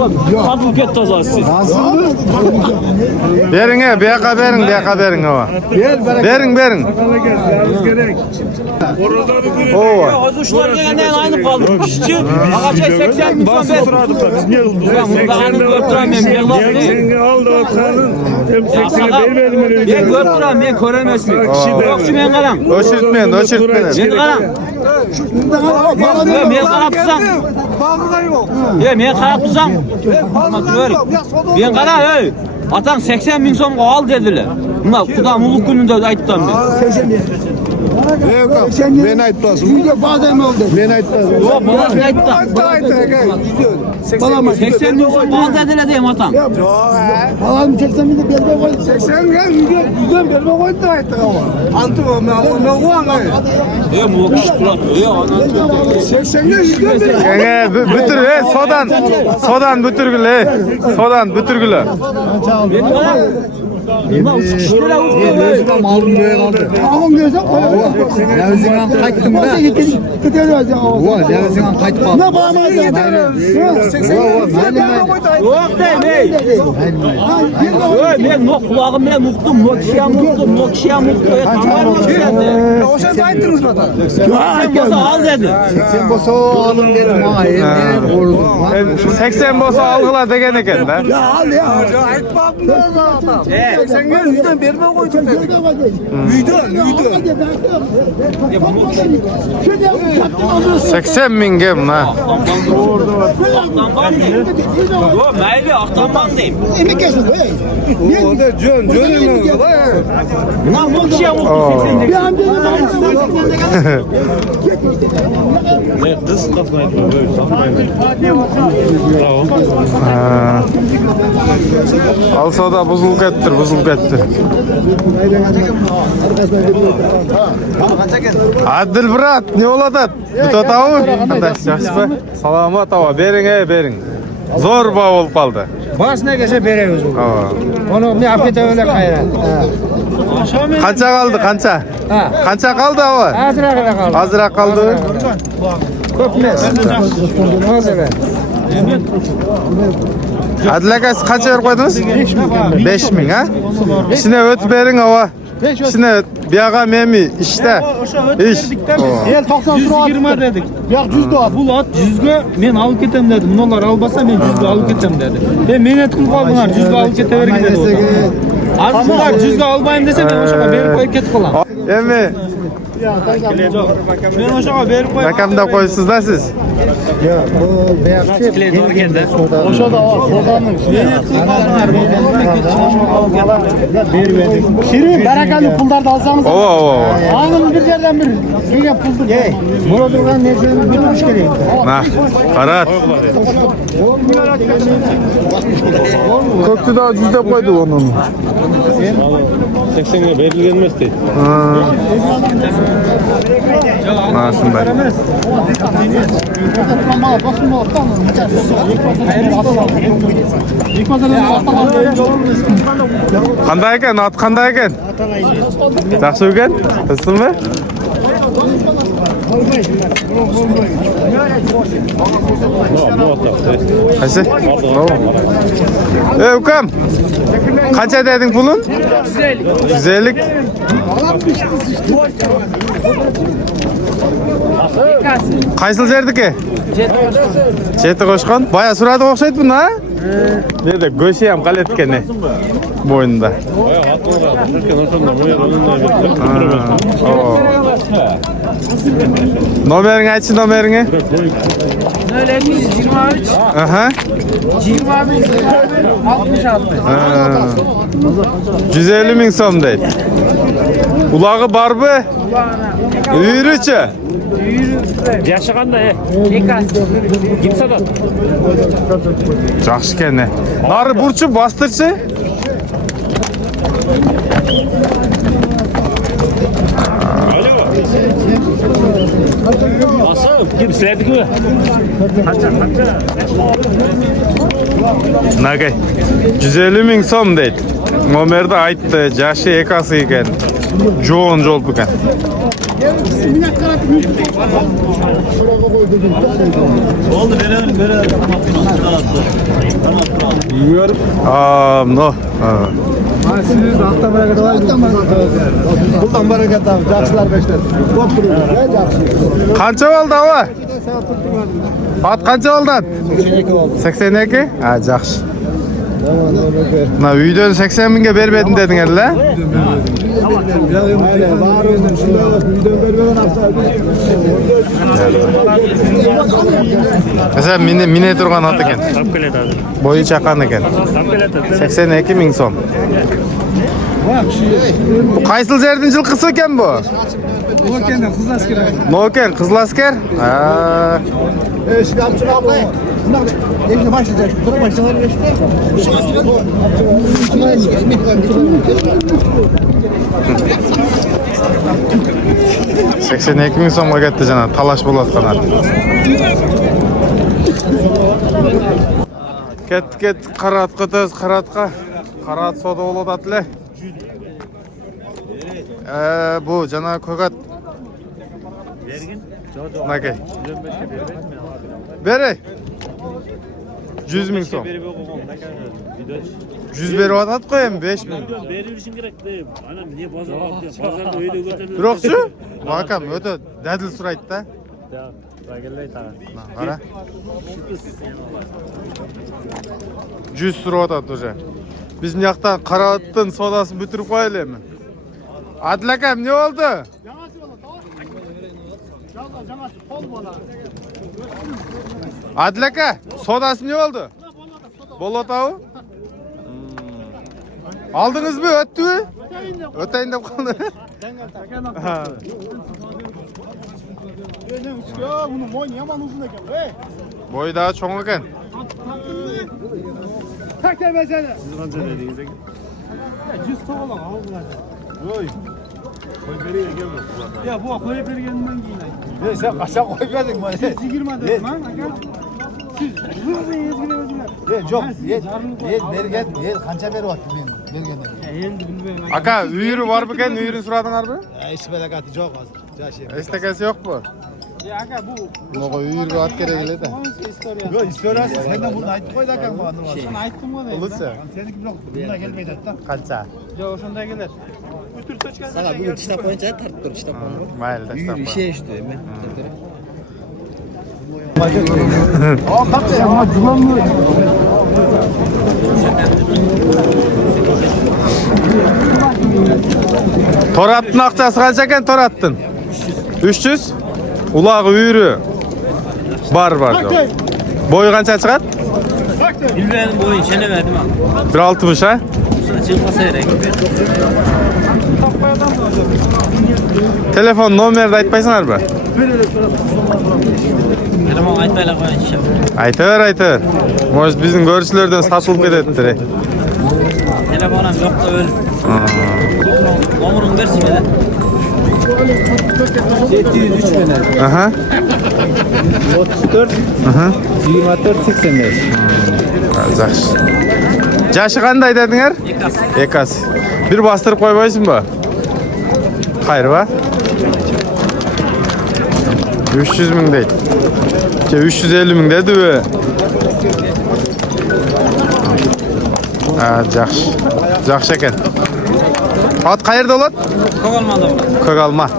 Kabul et tazası. Verin he, beyaka verin ama. Verin. Ova. Az uçlar gelenden aynı kaldı. İşçi ağaca 80 bin son ver. Biz niye aldık? Ben götürem, ben köremezsin. Yok şu ben karam. Öşürtmeyin. Ben karam. Ben karapsam. Ben karapsam. Ben karam. Atan 80 bin son al dediler. Bunlar kudam uluk gününde ayttan ben. Ben aytmasın. Badem oldu. Ben aytmasın. Yok bana ayttan. 80 bin son al dediler diyeyim atan. Balam 80 bin de belbe koy. 80 bin yüzden belbe koy da ayttık ama. Altı o ne ulan ay. Bu kuşkular. 80 bin yüzden belbe. Bütür he, sodan bütürgüle. Sodan bütürgüle. Malum böyle kaldı. Malum diyorsan koy. Nevzi'den kaçtım da. Gidiyoruz ya. Nevzi'den kaçtım. Ne bağlamayız ya? 80 bin Yok değil. Ben nok kulağım ben muhtum. Nokşiya muhtum. Tamam mı sende? O sen de ayttınız mı? Sen bosa al dedi. Sen bosa alın dedim ha. Ben korudum. 80 bosa algıla degen eken de. Ya al ya. Aytmam lazım. 80 bin yüzden belbe koydum dedi. Yüzden. 80 bin gem ha. Yok meyli aktandan deyim. Emek kesin be. O da John Lan nokşiya muhtum 80 Bir amcanın Al soda buzuluk ettir. Adil brat, ne oladat? Büt tavu? Kandaş, yaxşı mı? Salamat ava, berin. Zor bağ olup kaldı. Başına geçe veriyoruz. Onu bir afiyet öyle kayran. Kança kaldı, kança? Kança kaldı ava? Azırak kaldı. Köpmez. Hazır. Adil akası kança ver koydunuz? 5 bin ha? İçine öt berin ava. İçine bir ağa memi işte. İş. El 90 lira 120 dedik. Ya 100 dolar. Bu lat 100'gö men alıp ketem dedim. Bunlar albasa men 100'gö alıp ketem dedi. Ben menetkim kaldılar 100'gö alıp ketever dedi. Azlar 100'gö albayım dese men oşağa berip koyup ketip kalam. Emi, Men oşağa berip koyup. rakamda koyuyorsunuz da siz. Oşa da var. Sodanın. Şirin berakalı pullar da alsanız. Oo. Aynı bir yerden bir şeye puldu. Muradurgan nesini bir iş gerek. Nah, karat. Köktü daha cüzde koydu onun. 80'e belirlenmez değil. Nasıl ben? Qanday ekan? Ot qanday ekan? Yaxshi ekan? Sizmi? Qaysi? Ey ukam. Qancha deding pulun? 150. 150. Qaysi yerdiki? Jeti qo'shqon. Baya suradi o'xshaydi buni, ha? Nerede? Go'shi ham qalat ekan bo'ynida. Nomerini aytchi, nomerini. 23 Aha. 23 66. 150 ming so'm deydi. Ulog'i bormi? Uyurichi. Yaşı qanday? Kim sadat? Yaxshi ekan. Nari burchi bostirchi. Asıl kim sevdik mi? Nagay. 150 ming so'm deydi. Nomerda aytdi, yashi ekasi ekan. Joğun jol bukan. Oldu verelim. No. Buradan bereket abi. Жақсылар beşler. Көп тұрыңыз. Жақсы. Qancha oldu ava? At qancha oldu? 82 oldu. 82? Ha, yaxshi. Mına uydan 80 mingga bermedim dedinger la. Aynen. Var özüm. Uydan bermeden aksa. Mesela mine turgan at eken. Boyu çakan eken. 82 ming so'm. Bu qaysıl жердин жылқысы eкен bu? Noken'den kız askeri. Noken, Kızıl Asker. Ha. Şikayetçi abla. Bunlar evine başlayacak. Dur başlayalım işte. 82 ming so'mga ketdi jana, talash bo'layotgan at. Ketdi, Qaratqa tez, Qaratqa. Qarat soda bo'ladi atlar. Bu jana ko'kat. Bergin. Nake. Bere. 100 ming so'm. 100 berip atat qo'yam 5 ming. Berilişin gerek değil. Anam niye pazarda öyle götürülür? Biroqchi, bakam o'ta dadil so'raydi da. Ya, bagellay tag'in. Qara. 100 so'rab atat o'sha. Biz bu yoqdan qaratdan sodasini bitirib qo'yaylikmi? Adil akam, ne oldu? Adil aka, sodası ne oldu? Bolatağı? Aldınız mı? Öttü mü? Öteyin de kaldı. Ha. Bunun boynu yaman uzun eken. Boyu daha çoğun eken. Tak demesene. Siz kanca dediğiniz ki? 100 to'g'lan aldılar. Oy. Koy beriye gelme. Ya bu koyup bergeninden giyin. Sen kaça koyup verdin bana? 120 dedim lan aka. Siz hızlı ezgilemediler. Yok, bergen, kança beri vakti bergenden. Aka, üyürü var mı eken? Üyürün suradın mı? Hiç belakati yok az. İstekesi yok mu? Ya aka bu. Noga üyürü at gerekli de. Yok istoriyası. Sen de bunu aytıp koydu aka bana. Sen ayttın mı? Olursa. Seninki yok. Bunda gelmeydi hatta. Kança? Yok şunda gelir. Götür töçken. Sana bugün kitap boyunca tartıp dur kitap boyunca. Mayıl da Yürü işte. işe işte ben. Tor attın akçası kaç eken tor attın? 300? Ulağı üyürü. Var yok. Boyu kança çıkar? Bilmeyelim boyun çene verdim abi. 1.60 ha? Sonra çıkmasa gerek. Telefon numarayı da aytpaysalar mı? Telefon aytmayla koyun işte. Aytır. Может bizim görüşlerden satılıp ketedi. Telefonum yok da öyle. Omurum versin hele. 703 bine. Aha. 34 Aha. 24 85. Жақсы. Жашы қандай дедіңер? Екас. Bir bastırıp koymayısın mı? Hayır va? 300 ming değil. 350 ming dedi be. Ha, жақсы. Жақсы екен. At qayerda olad? Kogalmanda mı? Kogalma.